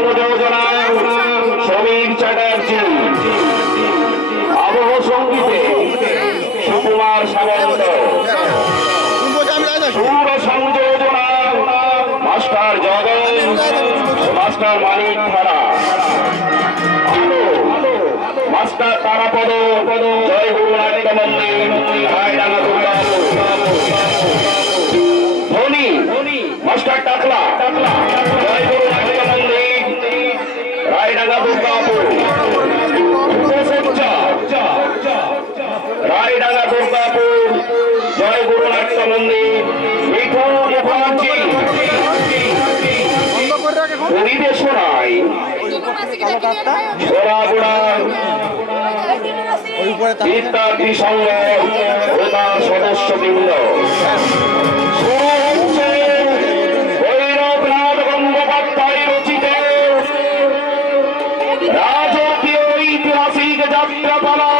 সংযোজনা শ্রমিক চ্যাটার্জি, আবহ সঙ্গীতে সুকুমার সামন্ত, সুর সংযোজনা মাস্টার জগন, মাস্টার মানিক ধারা, মাস্টার তারাপদ, জয় গুরু নাট্য মন্দির, রায়ডাঙ্গা দুর্গাপুর, ধনী মাস্টার টাকলা, জয় গুরু নাট্য মন্দির, রায়ডাঙ্গা দুর্গাপুর, রায়ডাঙ্গা দুর্গাপুর, জয় গুরু নাট্য মন্দির, মিঠুন মুখার্জি, পরিবেশনায় বিদ্যার্থী সংঘ ও তার সদস্যবৃন্দ। ভৈরবনাথ গঙ্গোপাধ্যায় রচিত রাজকীয় ঐতিহাসিক যাত্রাপালা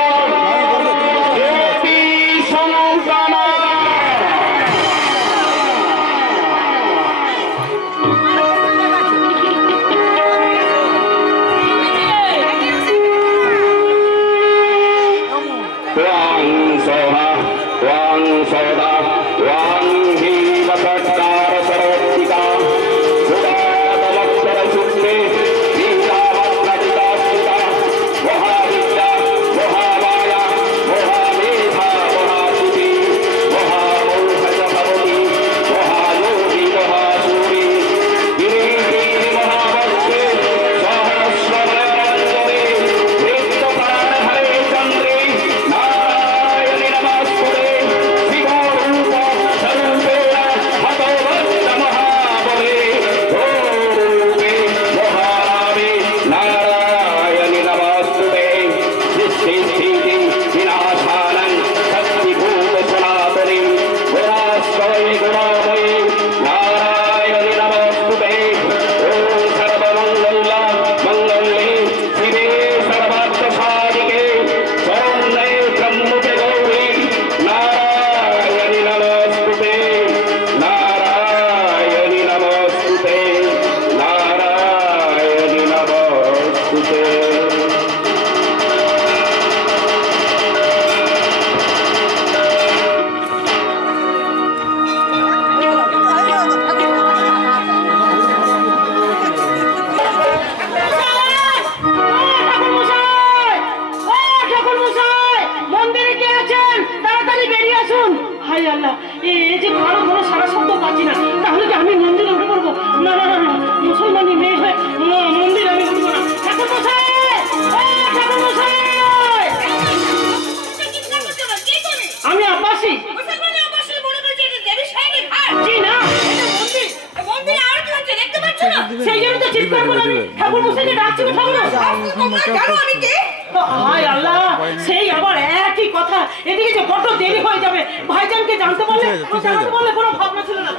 সেই আবার একই কথা। এদিকে যে বড় দেরি হয়ে যাবে, ভাইজানকে জানতে পারলে কোনো ভাবনা ছিল না।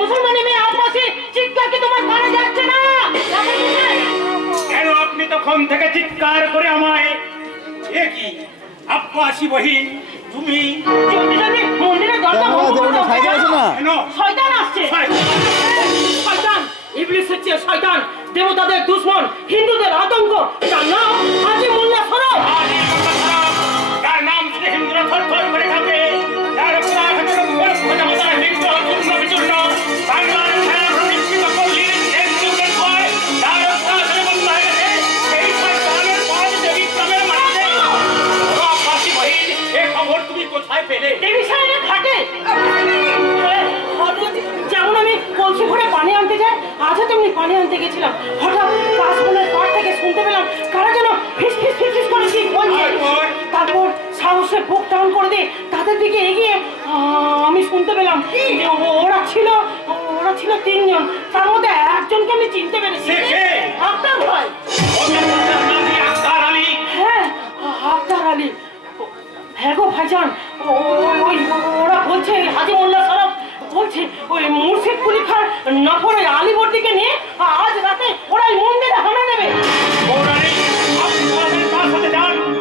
মুসলমানি মেয়ে আব্বাসি চিৎকার কি তোমার কানে যাচ্ছে না? কেন আপনি তখন থেকে চিৎকার করে আমায় কি আব্বাসি বহিন তুমি মন্দিরের দরজা শয়তান আসছে। শয়তান ইবলিসের চেয়ে শয়তান, দেবতাদের দুশমন, হিন্দুদের আতঙ্ক, তার নাম হাজী মোল্লা সরফ। তার নাম শুনে হিন্দুরা থরথর করে কাঁপে। তার পুরাতনের উপর প্রজাপতির বিগ্রহ চূর্ণ বিচূর্ণ, বাংলার ছায়া প্রতিষ্ঠিত করলি হিন্দুদের ভয়। তার পুরাতনে বন্ধ হয়ে গেছে সেই শয়তানের পদ দেবী গ্রামের মাটিতে। আব্বাসি বহিন, এ খবর তুমি কোথায় পেলে? দেবী সাহেবের ঘাটে। যেমন আমি কলসি ভরে পানি আনতে যাই, আজও তেমনি পানি আনতে গেছিলাম। হঠাৎ কাশবনের পাড় থেকে শুনতে পেলাম কারা যেন ফিস ফিস ফিস ফিস করে কি বলছে। তারপর সাহসে বুক টান করে দিয়ে তাদের দিকে এগিয়ে আমি শুনতে পেলাম যে ওরা ছিল তিনজন। তার মধ্যে একজনকে আমি চিনতে পেরেছি, আক্তার ভাই। হ্যাঁ, আক্তার আলী। হ্যাঁ গো ভাইজান, ওরা বলছে হাজী মোল্লা সরফ বলছে ওই মুর্শিদ কুলি খান নফরের আলীবর্দীকে নিয়ে আজ রাতে ওরাই মন্দিরে হানা দেবে।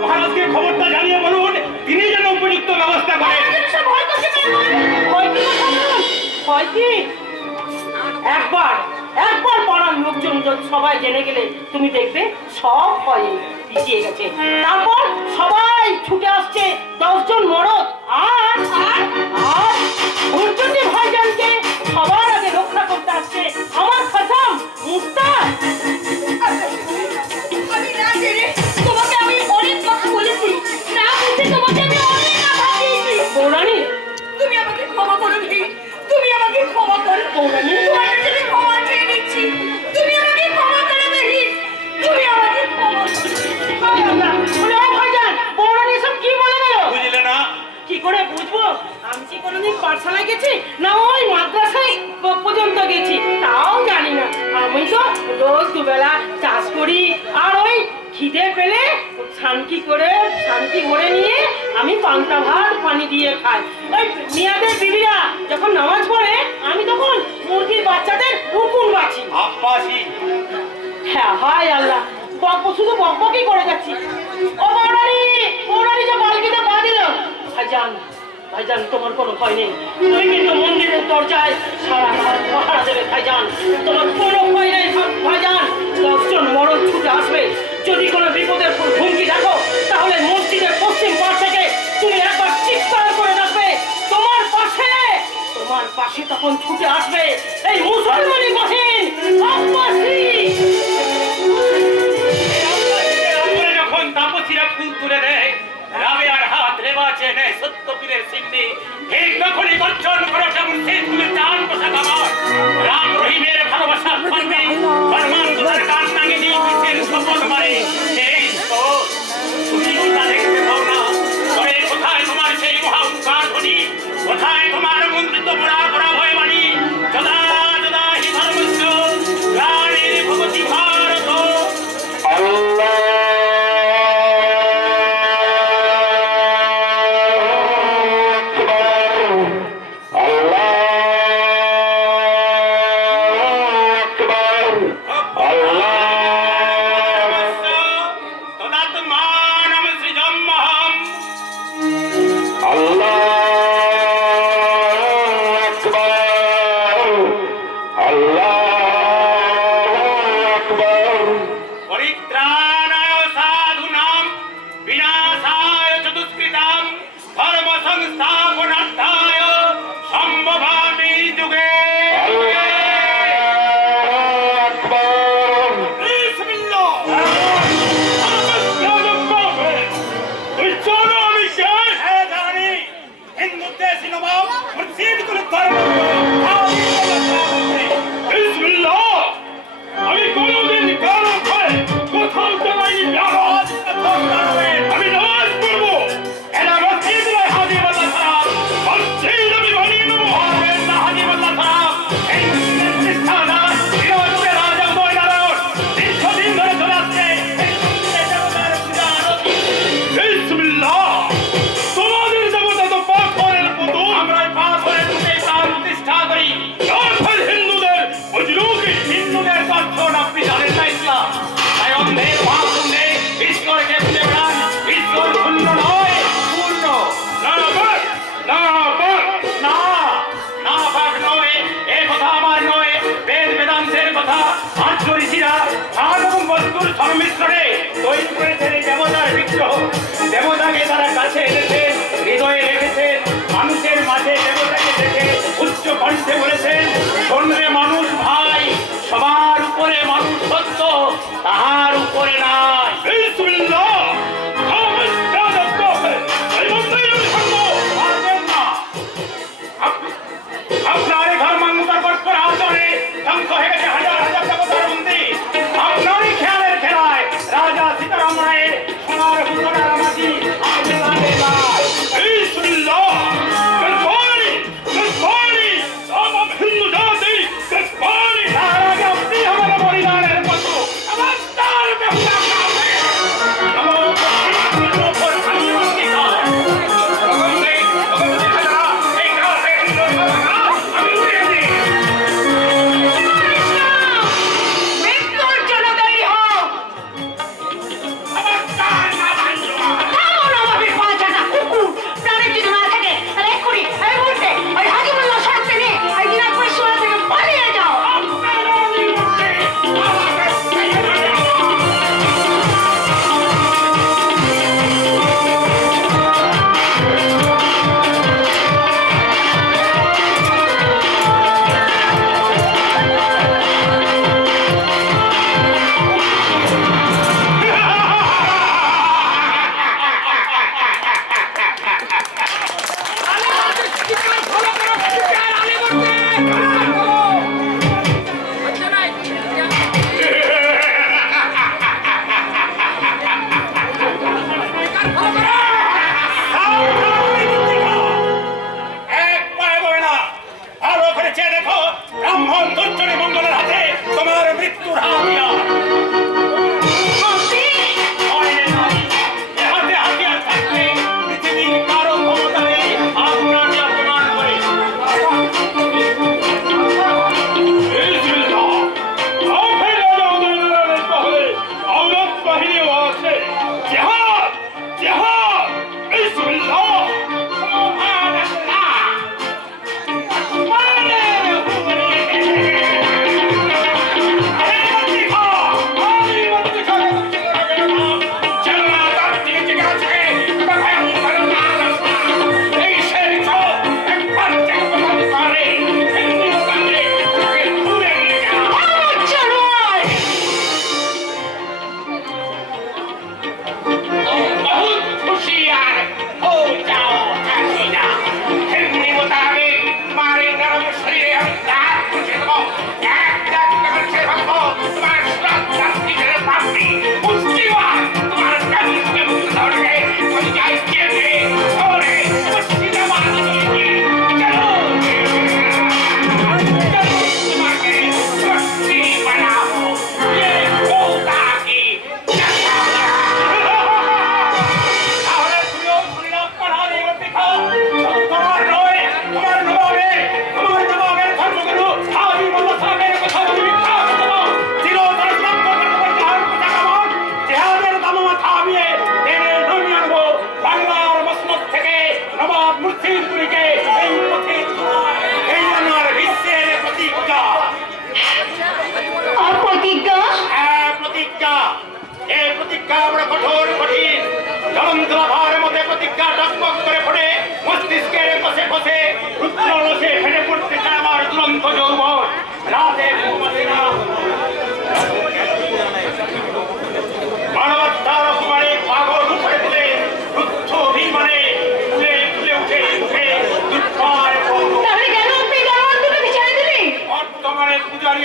মহারাজকে খবরটা জানিয়ে বলুন, তিনি যেন উপযুক্ত ব্যবস্থা করেন। একবার একবার পাড়ার লোকজন সবাই জেনে গেলে তুমি দেখবে সব ভয়ে পিছিয়ে গেছে। তারপর সবাই ছুটে আসছে 10 জন মরদ আর হুজুরজি ভাইজানকে সবার আগে রক্ষা করতে আসছে আমার খতম মুস্তা। আমি না জেনে তোমাকে আমি অনেক কথা বলেছি, না বুঝে তোমাকে আমি অনেক কথা দিয়েছি। বৌরানী তুমি আমাকে ক্ষমা করো নি, তুমি আমাকে ক্ষমা করো। বৌরানী তোমার কাছে আমি ক্ষমা চেয়ে নিচ্ছি, তুমি আমাকে ক্ষমা করে দেহি, তুমি আমাকে ক্ষমা করো। ভাইজান বৌরানী সব কি বলে গেল? বুঝলে না? কি করে বুঝবো? আমি কি কোনোদিন পাঠশালায় গেছি না ওই মাদ্রাসায় পর্যন্ত গেছি তাও জানি না। আমি তো রোজ দুবেলা চাষ করি আর ওই খিদে পেলে শান্তি ভরে নিয়ে আমি পান্তা ভাত পানি দিয়ে খাই। ওই মিয়াদের বিবিরা যখন নামাজ পড়ে আমি তখন মুরগির বাচ্চাদের উকুন বাছি। আব্বাসি হ্যাঁ হায় আল্লাহ, শুধু বকবকই করে যাচ্ছি। ও বৌরানী যে বালকিতে পা দিল। ভাইজান তোমার কোনো ভয় নেই, তুমি কিন্তু মন্দিরের দরজায় সারা রাত পাহারা দেবে। ভাইজান তোমার কোনো ভয় নেই। ভাইজান 10 জন মরদ ছুটে আসবে। যদি কোনো বিপদের হুমকি দেখো তাহলে মসজিদের পশ্চিম পাশ থেকে তুমি একবার চিৎকার করে ডাকবে তোমার পাশে তখন ছুটে আসবে এই মুসলমানি বাহিনী আব্বাসী। যখন তাপসীরা ফুল তুলে দেয় রাবেয়ার হাত রেবাচে নেয় সত্যপীরের সিদ্ধি, ঠিক তখনই গর্জন করে যেমন সেই তুমি চান পোশাক আমার রাম রহিমের ভালোবাসা করবে ফরমান তোমার কান নাগে নিয়ে পিছের সফল মারে। এই তো তুমি কি তা দেখতে পাও না? তবে কোথায় তোমার সেই মহা উৎসাহ ধ্বনি, কোথায় তোমার মন্ত্রিত বড়া বড়া ভয় বাণী? যদা যদা হি ধর্মস্য গ্লানির ভবতি ভারত। আল্লাহ সংমিশ্রণে তৈরি করেছেন এই দেবতার বিগ্রহ। দেবতাকে তারা কাছে এনেছেন, হৃদয়ে রেখেছেন, মানুষের মাঝে দেবতাকে দেখে উচ্চ কণ্ঠে বলেছেন, শোনরে মানুষ ভাই, সবার উপরে মানুষ সত্য, তাহার উপরে নাই। আপনার ঘর মান্যতার পর করা আচরণে ধ্বংস হয়ে গেছে হাজার হাজার দেবতার মন্দির। আপনারই খেয়ালের খেলায় রাজা সীতারাম রায়ের সোনার হুজরার মাঝি হিন্দু জাতি তোমার মৃত্যুর হাতিয়ার। হাতে হাতিয়ার থাকলে পৃথিবীর কারো ক্ষমতা নেই আপনাকে অপমান করে। আওলাদ বাহিনীও আছে। জিহাদ জিহাদ বিসমিল্লাহ।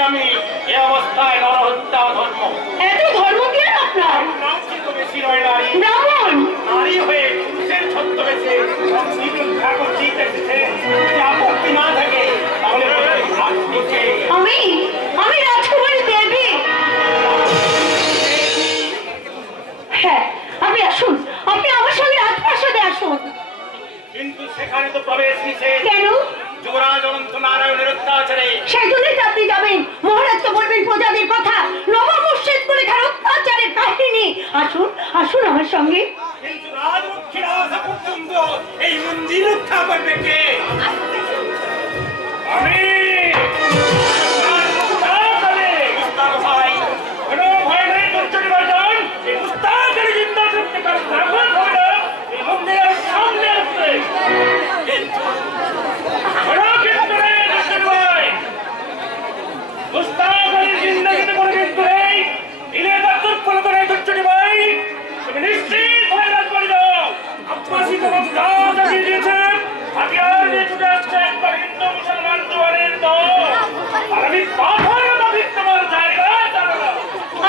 আমি এ অবস্থায় নরহত্যা ধর্ম। এত ধর্ম কি আপনার? বেশি নয় নারী, ব্রাহ্মণ নারী হয়ে পুরুষের ছদ্মবেশে ঠাকুর জিতেছে। আপত্তি না থাকে তাহলে আমি আমি রাজকুমারী দেবী। হ্যাঁ, আপনি আসুন, আপনি আমার সঙ্গে রাজপ্রাসাদে আসুন। কিন্তু সেখানে তো প্রবেশ নিষেধ। কেন? যুবরাজ অনন্ত নারায়ণের অত্যাচারে। সেই জন্যই তো আপনি যাবেন। মহারাজ তো বলবেন প্রজাদের কথা, নবাব মুর্শিদ কুলিখার অত্যাচারের কাহিনী। আসুন আসুন আমার সঙ্গে। কিন্তু রাজলক্ষ্মীর আসা পর্যন্ত এই মন্দির রক্ষা করবে কে? আমি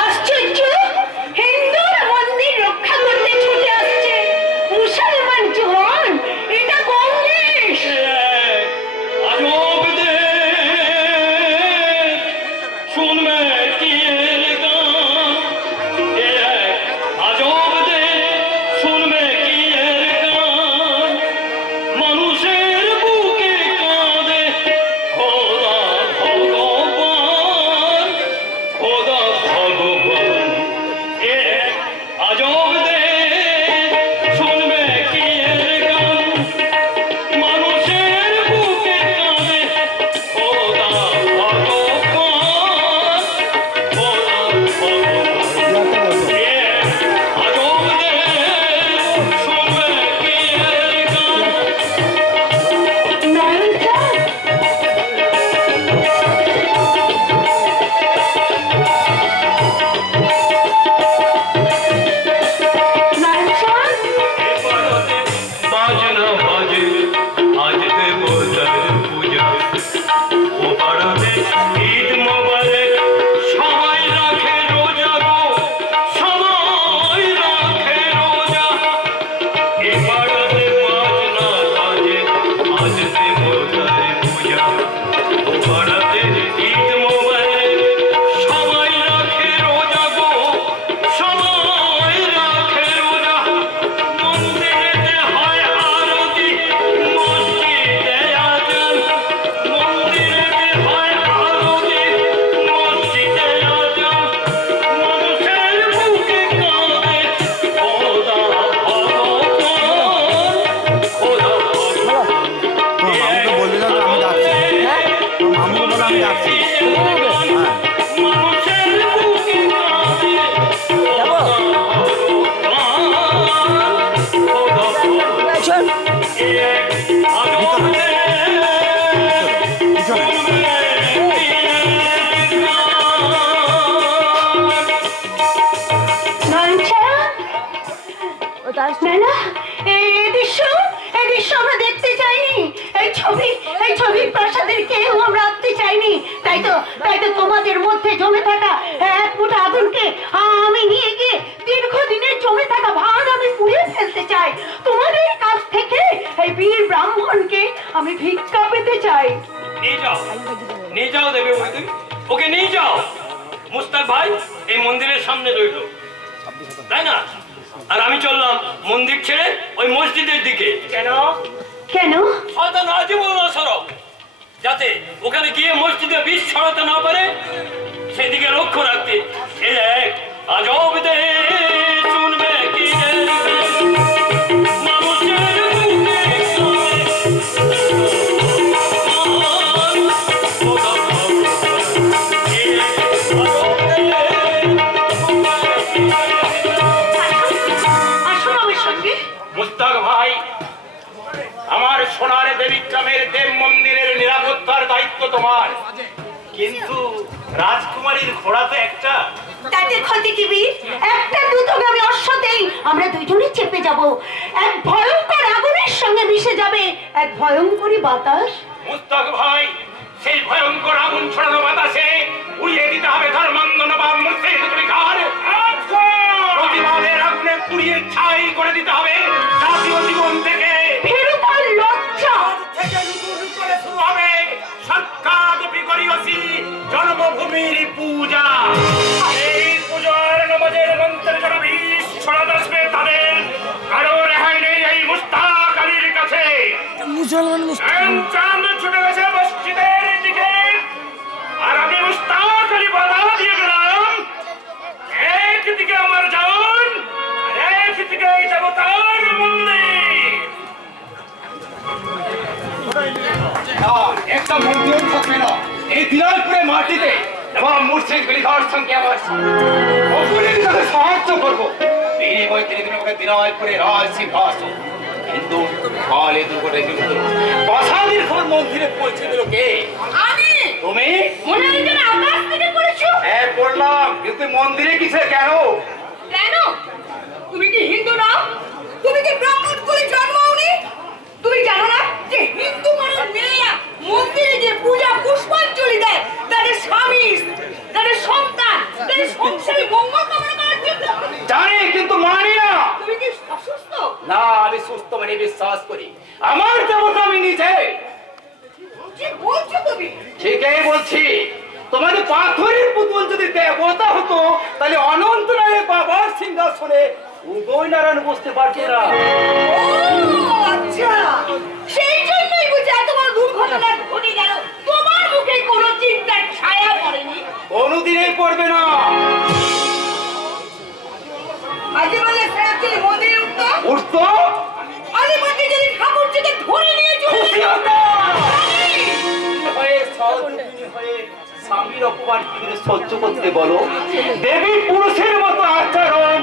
আশ্চর্য, হিন্দুর মন্দির রক্ষা করতে ছুটে আসছে মুসলমান জওয়ান। এটা কোন দেশ? না, এই দৃশ্য আমরা দেখতে চাইনি। এই ছবি প্রাসাদের কেউ আমরা আনতে চাইনি। তাই তো তোমাদের মধ্যে জমে থাকা এক মুঠো আগুনকে আমি নিয়ে গিয়ে দীর্ঘদিনের জমে থাকা ভান আমি পুড়িয়ে ফেলতে চাই। তোমাদের কাছ থেকে এই বীর ব্রাহ্মণকে আমি ভিক্ষা পেতে চাই। নিয়ে যাও দেবে ওকে নিয়ে যাও। মুস্তাক ভাই এই মন্দিরের সামনে রইল, তাই না? আর আমি চললাম মন্দির ছেড়ে ওই মসজিদের দিকে। কেন? শয়তান আজই বলল সরব, যাতে ওখানে গিয়ে মসজিদে বিষ ছড়াতে না পারে সেদিকে লক্ষ্য রাখতে। এই এক আজব দেশ শুনবে কি রে? মানুষের বুকে মুস্তাক ভাই, আমার সোনার দেবীগ্রামের দেব মন্দিরের নিরাপত্তার দায়িত্ব তোমার, কিন্তু রাজকুমারীর ঘোড়া তো একটা। তাতে ক্ষতি কি বীর? একটা দ্রুতগামী অশ্বতেই আমরা দুইজনে চেপে যাব। এক ভয়ঙ্কর আগুনের সঙ্গে মিশে যাবে এক ভয়ঙ্করী বাতাস। মুস্তাক ভাই, সেই ভয়ঙ্কর আগুন ছড়ানো বাতাসে উড়িয়ে দিতে হবে ধর্মান্ধ নবাব মুর্শিদ কুলিখার। প্রতিবাদের আগুনে পুড়িয়ে ছাই করে দিতে হবে জাতীয় জীবন থেকে। ফেরুতার লজ্জা থেকে নতুন করে শুরু হবে সাক্ষাৎ বিকরিয়সী জন্মভূমির পূজা। এই পূজার নমাজের মন্ত্রে যারা বিষ ছড়াতে আসবে তাদের কারো রেহাই নেই এই মুস্তাক আলীর কাছে। চাঁদ ছুটে গেছে মসজিদের দিকে, আর আমি মুস্তাক আলী বাধা দিয়ে গেলাম। একদিকে আমার জান, আর একদিকে এই দেবতার মন্দির। একটা মন্দির থাকবে না এই দিনাজপুরে মাটিতে। এবং মুর্শিদ কুলিখার সঙ্গে আমার অপরের সাথে সাহায্য করবো। বিনিময় তিনি দিন ওকে দিনাজপুরে রাজ সিংহাসন। কিন্তু কালে দুপুরে কিন্তু বাসাদির খবর মন্দিরে পৌঁছে দিল কে? আমি। তুমি? মনে হয় যেন আকাশ থেকে পড়েছো। হ্যাঁ পড়লাম, কিন্তু মন্দিরে কিসে কেন? কেন? তুমি কি হিন্দু নাও? তুমি কি ব্রাহ্মণ কুলে জন্মাওনি? তুমি জানো না যে হিন্দু ঘরের মেয়েরা মন্দিরে যে পূজা পুষ্পাঞ্জলি দেয় তাদের স্বামী, তাদের সন্তান, তাদের সংসারে মঙ্গল কামনা করার জন্য? জানি, কিন্তু মানি না। তুমি কি অসুস্থ? না, আমি সুস্থ মানে বিশ্বাস করি। আমার দেবতা আমি নিজে। কি বলছো তুমি? ঠিকই বলছি। তোমাদের পাথরের পুতুল যদি দেবতা হতো তাহলে অনন্ত রায়ের বাবার সিংহাসনে উদয় নারায়ণ বসতে পারতো না। আচ্ছা, সেই জন্যই বুঝি তোমার দুর্ঘটনা ঘটে গেল। তোমার মুখে কোনো চিন্তার ছায়া পড়েনি? কোনোদিনই পড়বে না। আজে বাজে ফেরাচ্ছিলে মন্দিরে উঠতো আরে মাঝে যদি ঠাকুর থেকে ধরে নিয়ে চলে খুশি হতো। হয়ে সহযোগিনী হয়ে স্বামীর অপমান কি করে সহ্য করতে বলো? দেবী পুরুষের মতো আচরণ,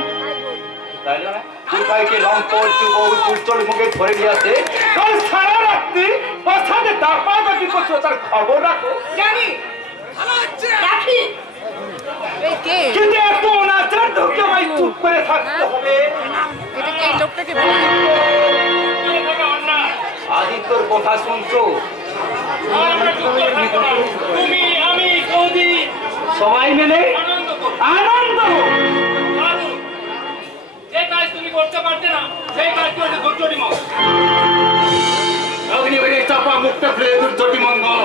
তাই না? দুর্গাকে লঙ্কন যুবক উজ্জ্বল মুখে ধরে নিয়ে আসে। কাল সারা রাত্রি বাসাতে দাপাদাপি করছো, তার খবর রাখো। জানি রাখি, কিন্তু এত অনাচার ঢুকে আমায় চুপ করে থাকতে হবে। আদিত্যর কথা শুনছো? তুমি আমি সৌদি সবাই মিলে আনন্দ। যে কাজ তুমি করতে পারতে না সেই কাজ করে দুর্যোগী মা অগ্নিবাড়ি চাপা মুক্ত ফেলে দুর্যোগী মঙ্গল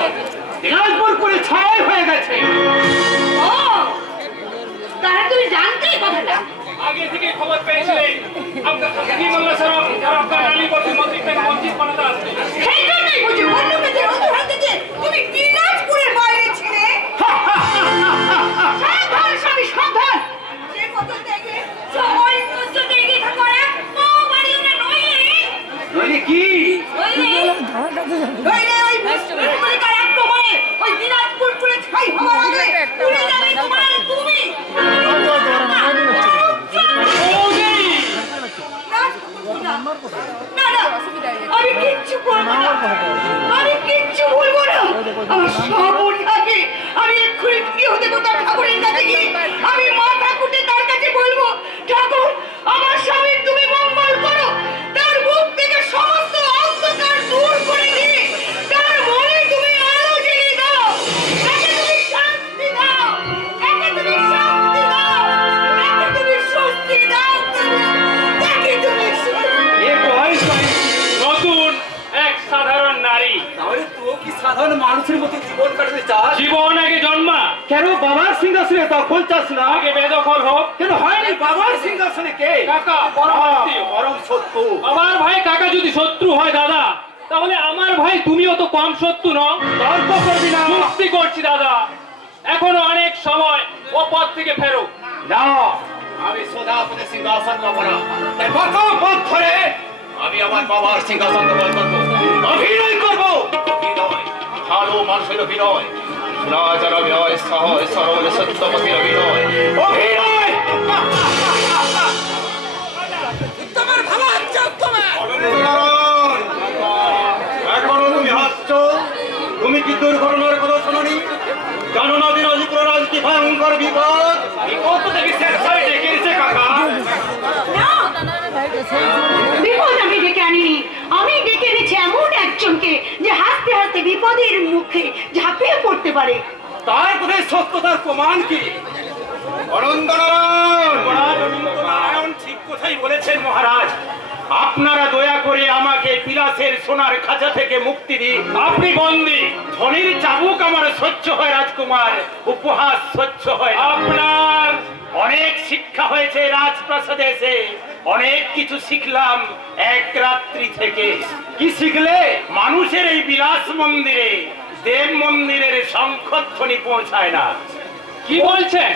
দিনাজপুর করে ছাই হয়ে গেছে। ও তাহলে তুমি জানতে কথাটা? আগে থেকে খবর পেয়েছিলে আপনার বিমল্লা সাহেব যারা আপনার আলীবর্তী মসজিদ থেকে মসজিদ বানাতে আসবে। সেই জন্যই বুঝি অন্য কাছে অজুহাত দিতে তুমি দিনাজপুরের বাইরে ছিলে। সাবধান স্বামী, সাবধান। যে কত দেখে সবাই মসজিদে এগিয়ে থাকো, একটু বাড়িও না নইলে কি? নইলে ওই মুসলিম পরিবার একটু বলে ওই দিনাজপুর আমি কিচ্ছু বলবো না, আমি কিচ্ছু বলবো না। আমার সব মনে থাকে, আমি এক্ষুনি গৃহ দেবতা ঠাকুরের কাছে গিয়ে আমি মাথা কুটে তার কাছে বলবো, ঠাকুর আমার স্বামীর তুমি মঙ্গল করো, তার মুখ থেকে সমস্ত অন্ধকার দূর করে দিয়ে তার মনে তুমি আলো জ্বেলে দাও, তাকে তুমি শান্তি দাও, তাকে তুমি শান্তি দাও, তাকে তুমি স্বস্তি দাও, তাকে তুমি এ বয়স নতুন এক সাধারণ নারী তাহলে তুই কি সাধারণ মানুষের মতো জীবন কাটাতে চাস? জীবন আগে জন্মা, কেন বাবার সিংহাসনে দখল চাস না? আগে বেদখল হোক। কেন হয়নি বাবার সিংহাসনে কে? কাকা পরম আত্মীয়। পরম সত্য। আমার ভাই কাকা যদি শত্রু হয় দাদা, তাহলে আমার ভাই তুমিও তো কম শত্রু নও। তর্ক করবি না। চুক্তি করছি দাদা, এখনো অনেক সময় ও পথ থেকে ফেরো। না, আমি সদাপতি সিংহাসন পাবো না। তাই কত পথ ধরে আমি আমার বাবার সিংহাসন দখল করবো, অভিনয় করবো। অভিনয়, ভালো মানুষের অভিনয়, রাজার অভিনয়, সহজ সরল সত্যপতির অভিনয়। অভিনয় তোমার ভালো হচ্ছে তোমার। এখনো তুমি হাসছ? তুমি কি দুর্ঘটনার কথা শোনি? জানো না দিনাজপুর রাজনীতি ভয়ঙ্কর বিপদ। বিপদ তো দেখি স্বেচ্ছায় ডেকে এনেছে কাকা। বিপদ আমি ডেকে আনিনি, আমি ডেকে এনেছি এমন একজনকে যে হাসতে হাসতে বিপদের মুখে ঝাঁপিয়ে পড়তে পারে। তার কোথায় সত্যতার প্রমাণ কি? অনন্তনারায়ণ ঠিক কথাই বলেছেন মহারাজ। আপনারা দয়া করে আমাকে বিলাসের সোনার খাঁচা থেকে মুক্তি দিন। আপনি বন্দী, ধনির চাবুক আমার সহ্য হয় রাজকুমার, উপহাস সহ্য হয়। আপনার অনেক শিক্ষা হয়েছে রাজপ্রাসাদে এসে, অনেক কিছু শিখলাম এক রাত্রি থেকে। কি শিখলে? মানুষের এই বিলাস মন্দিরে দেব মন্দিরের শঙ্খধ্বনি পৌঁছায় না। কি বলছেন?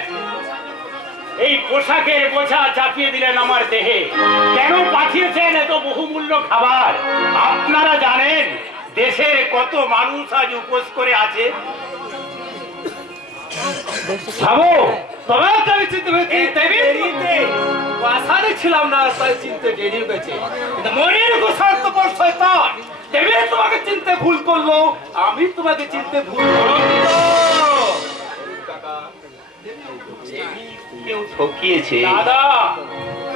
এই পোশাকের বোঝা চাপিয়ে দিলেন আমার দেহে। কেন পাঠিয়েছেন এত বহুমূল্য খাবার? আপনারা জানেন দেশের কত মানুষ আজ উপোস করে আছে? ভাবো, তবে তো আমি চিনতে পেরেছি। আশারে ছিলাম না, তাই চিনতে দেরি হয়েছে। কিন্তু মনের গোসার্থ পর শয়তান দেবে তোমাকে চিনতে ভুল করলো, আমি তোমাকে চিনতে ভুল করলো। কেউ ঠকিয়েছে দাদা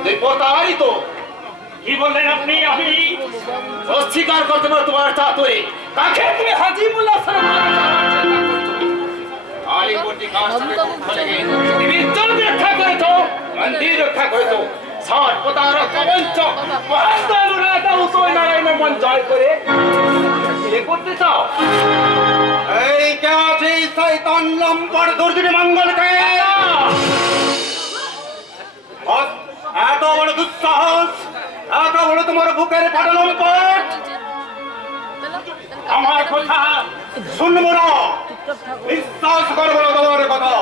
তুই প্রতারিত। কি বললেন আপনি? আমি অস্বীকার করতে পারো তোমার চাতুরি। কাকে তুমি হাজি মোল্লা আলিপুরটি কাস্টে খুলে গিয়ে তুমি ইজ্জত রক্ষা করেছো, মন্দির রক্ষা করেছো। সাত প্রতারক কবঞ্চ মহাত্মা রাজা উদয় নারায়ণের মন জয় করে এ করতে চাও? এই কে আছে শয়তান লম্পট দুর্দিনী মঙ্গলকে? এত বড় দুঃসাহস, এত বড় তোমার বুকের পাটলম্পট! আমার কথা শুনবো না, বিশ্বাস করবো না তোমার কথা।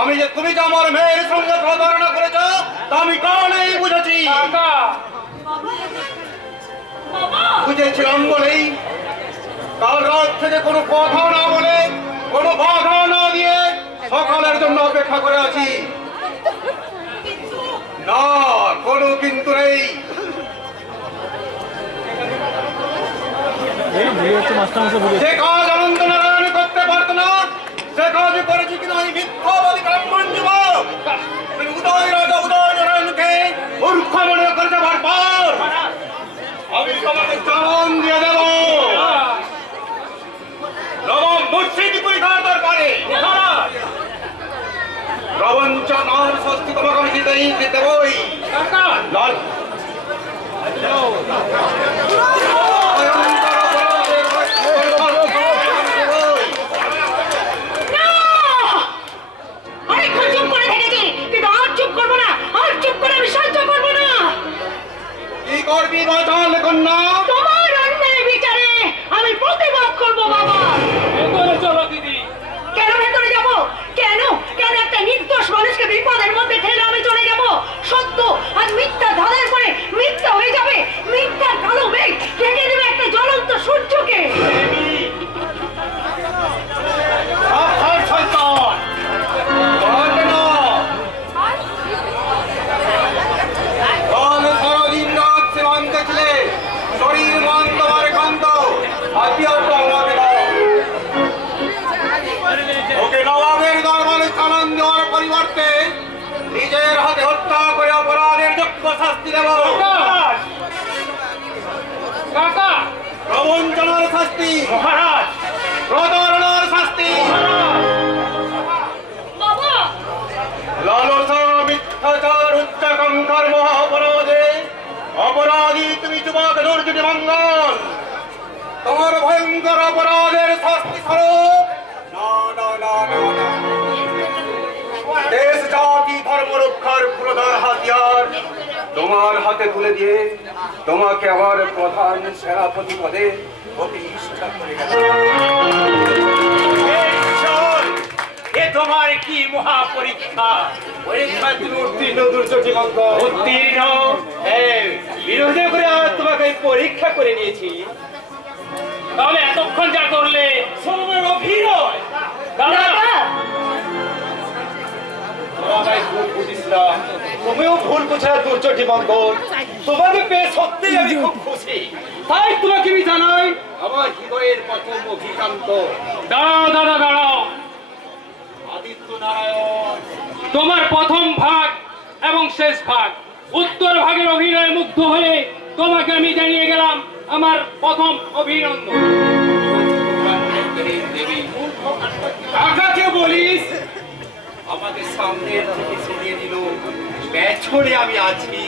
আমি যে তুমি যে আমার মেয়ের সঙ্গে প্রতারণা করেছ তা আমি কালেই বুঝেছি। বুঝেছিলাম বলেই কাল রাত থেকে কোনো কথা না বলে, কোনো বাধা না দিয়ে সকালের জন্য অপেক্ষা করে আছি। না, কোনো কিন্তু নেই। যে কাজ অনন্ত নারায়ণ করতে পারত না সে কাজ করেছি কিনা এই মিথ্যাবাদী ব্রাহ্মণ যুবক। তুমি উদয় রাজা উদয় নারায়ণকে মূর্খ মনে করেছে বারবার। আমি তোমাকে চালান দিয়ে দেব। নবম মুর্শিদ পরীক্ষার দরকারে প্রবঞ্চ নাম স্বস্তি তোমাকে আমি দেবই। লাল অনেকক্ষণ চুপ করে থেকেছি, কিন্তু আর চুপ করবো না, আর চুপ করে আমি সহ্য করবো না। কি করবি বাচাল কন্যা? তোমার অন্যায় বিচারে আমি প্রতিবাদ করবো বাবা। ভেতরে চলো দিদি। কেন ভেতরে যাব? কেন কেন একটা নির্দোষ মানুষকে বিপদের মধ্যে ঠেলে আমি চলে যাব? সত্য আজ মিথ্যা ধারের পরে মিথ্যা হয়ে যাবে, মিথ্যার কালো মেঘ নিজের হাতে হত্যা করে অপরাধের যোগ্য শাস্তি দেব। কাকা প্রবঞ্চনার শাস্তি, মহারাজ প্রতারণার শাস্তি, বাবা লালসা মিথ্যাচার উচ্চাকাঙ্ক্ষার মহা অপরাধে অপরাধী তুমি যুবক দুর্যোগী মঙ্গল। তোমার ভয়ঙ্কর অপরাধের শাস্তি স্বরূপ দেশ জাতি ধর্ম রক্ষার পুরোধার হাতিয়ার তোমার হাতে তুলে দিয়ে তোমাকে আমার প্রধান সেনাপতি পদে অভিষিক্ত করে গেল। এ তোমার কি মহা পরীক্ষা! পরীক্ষায় তুমি উত্তীর্ণ দুর্যোগী মঙ্গল। উত্তীর্ণ বিরোধী করে আজ তোমাকে পরীক্ষা করে নিয়েছি। তাহলে এতক্ষণ যা করলে সময়ের অভিনয় দাদা আমায় ভুল বুঝিস না, তুমিও ভুল বুঝা দুর্যোগী মঙ্গল। তোমাকে পেয়ে সত্যিই আমি খুব খুশি। তাই তোমাকে আমি জানাই আমার হৃদয়ের প্রথম অভিকান্ত দাঁড়াও দাদা দাঁড়াও। আদিত্য নারায়ণ। তোমার প্রথম ভাগ এবং শেষ ভাগ উত্তর ভাগের অভিনয়ে মুগ্ধ হয়ে তোমাকে আমি জানিয়ে গেলাম আমার প্রথম অভিনন্দন। দেবী কাকাকে বলিস আমাদের সামনের থেকে সরিয়ে দিল, পেছনে আমি আছি।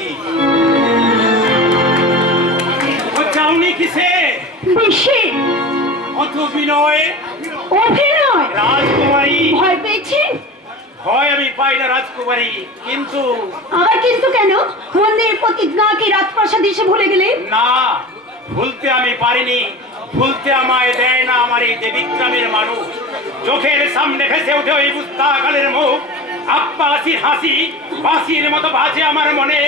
চাউনি কিসে বেশি অত বিনয় অভিনয় রাজকুমারী ভয় পেয়েছি। হয় আমি পাই না রাজকুমারী, কিন্তু আবার কিন্তু কেন? মন্দিরের প্রতিজ্ঞা কি রাজপ্রাসাদ এসে ভুলে গেলে? না, ভুলতে আমি পারিনি। ভুলতে আমায় দেয় না আমার এই দেবীগ্রামের মানুষ। চোখের সামনে ভেসে উঠে ওই বুস্তাকালের মুখ, আব্বাসির হাসি বাঁশির মতো বাজে আমার মনে।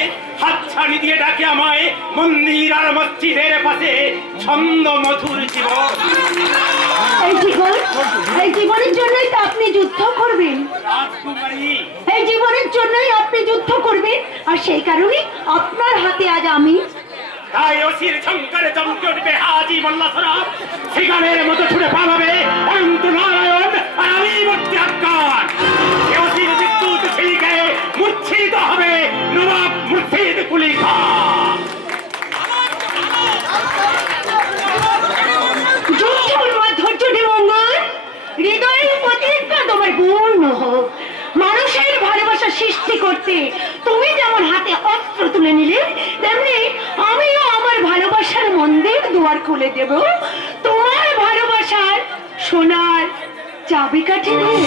হাতছানি দিয়ে ডাকে আমায় মন্দির আর মসজিদের পাশে ছন্দ মধুর জীবন। এই জীবনের জন্যই তো আপনি যুদ্ধ করবেন। রাজকুমারী এই জীবনের জন্যই আপনি যুদ্ধ করবেন, আর সেই কারণে আপনার হাতে আজ আমি। তাই অসির ঝঙ্কারে চমকে উঠবে হাজি মোল্লাসরা, সিগানের মতো ছুটে পালাবে অনন্ত নারায়ণ, আর আমি মূর্তি আকার। অসির বিদ্যুৎ ছিলিকে মূর্ছিত হবে নবাব মুর্শিদ কুলি খান। যুদ্ধের ধৈর্যটি মঙ্গল, হৃদয়ের প্রতিজ্ঞা তোমার পূর্ণ হোক। মানুষের ভালোবাসা সৃষ্টি করতে তুমি যেমন হাতে অস্ত্র তুলে নিলে, তেমনি আমিও আমার ভালোবাসার মন্দির দুয়ার খুলে দেব। তোমার ভালোবাসার সোনার চাবিকাঠি নিয়ে